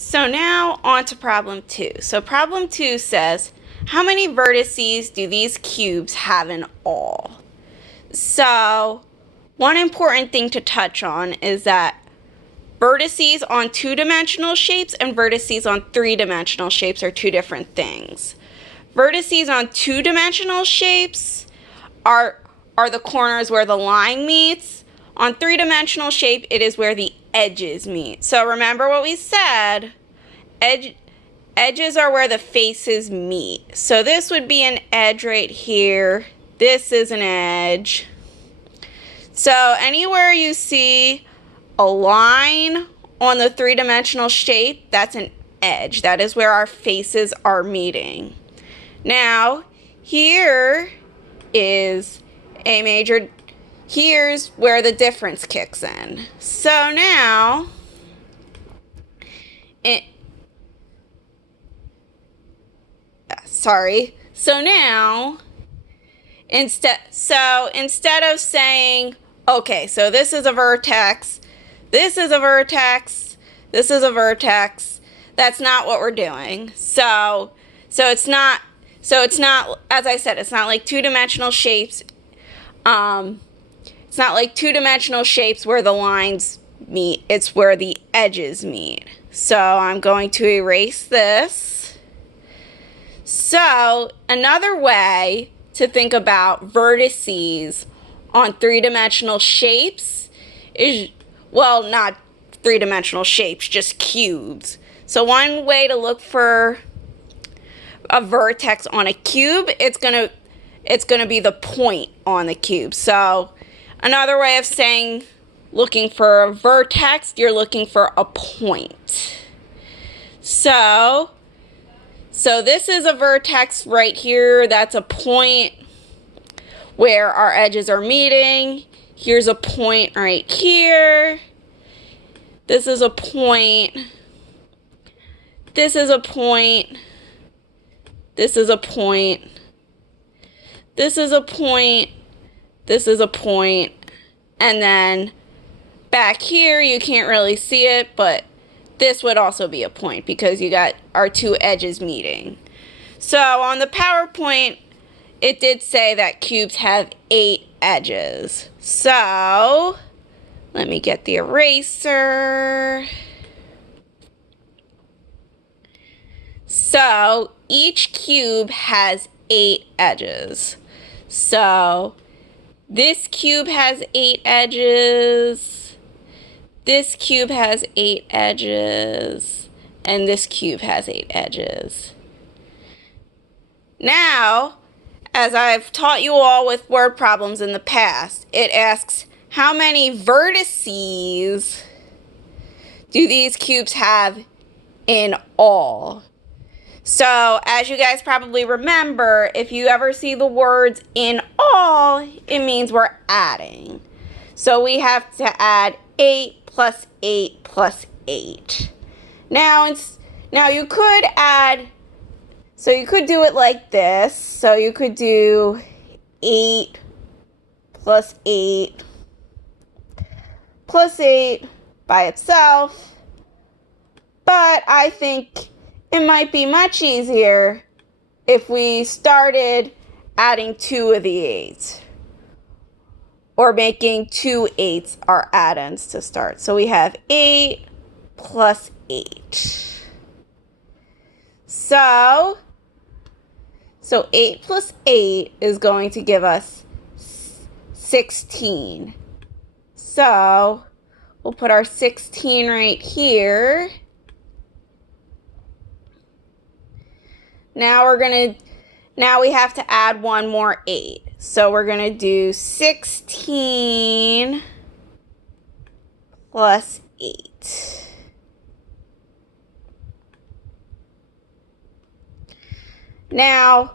So now on to problem 2. So problem 2 says, how many vertices do these cubes have in all? So one important thing to touch on is that vertices on two-dimensional shapes and vertices on three-dimensional shapes are two different things. Vertices on two-dimensional shapes are the corners where the line meets. On three-dimensional shape, it is where the edges meet. So remember what we said, edges are where the faces meet. So this would be an edge right here. This is an edge. So anywhere you see a line on the three-dimensional shape, that's an edge. That is where our faces are meeting. Now, here is a major, here's where the difference kicks in. So now, so now, instead of saying, okay, so this is a vertex, this is a vertex, this is a vertex, that's not what we're doing. So it's not, as I said, it's not like two-dimensional shapes. It's not like two-dimensional shapes where the lines meet, it's where the edges meet. So I'm going to erase this. So another way to think about vertices on three-dimensional shapes is, well, not three-dimensional shapes, just cubes. So one way to look for a vertex on a cube, it's gonna be the point on the cube. So another way of saying looking for a vertex, you're looking for a point. So this is a vertex right here. That's a point where our edges are meeting. Here's a point right here. This is a point. This is a point. This is a point. This is a point. This is a point. And then back here, you can't really see it, but this would also be a point because you got our two edges meeting. So on the PowerPoint, it did say that cubes have 8 edges. So let me get the eraser. So each cube has 8 edges. So this cube has 8 edges. This cube has 8 edges. And this cube has 8 edges. Now, as I've taught you all with word problems in the past, it asks how many vertices do these cubes have in all? So, as you guys probably remember, if you ever see the words in all, it means we're adding. So we have to add 8 plus 8 plus 8. Now you could add, so you could do it like this. So you could do 8 plus 8 plus 8 by itself. But I think it might be much easier if we started adding 2 of the 8s. Or making 2 8s our add-ins to start. So we have 8 plus 8. So 8 plus 8 is going to give us 16. So we'll put our 16 right here. Now we have to add one more 8. So we're going to do 16 plus 8. Now,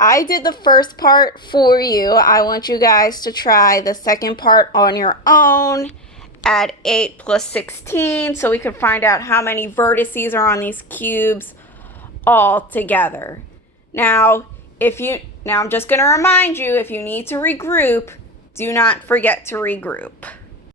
I did the first part for you. I want you guys to try the second part on your own. Add 8 plus 16 so we can find out how many vertices are on these cubes all together. Now I'm just going to remind you, if you need to regroup, do not forget to regroup.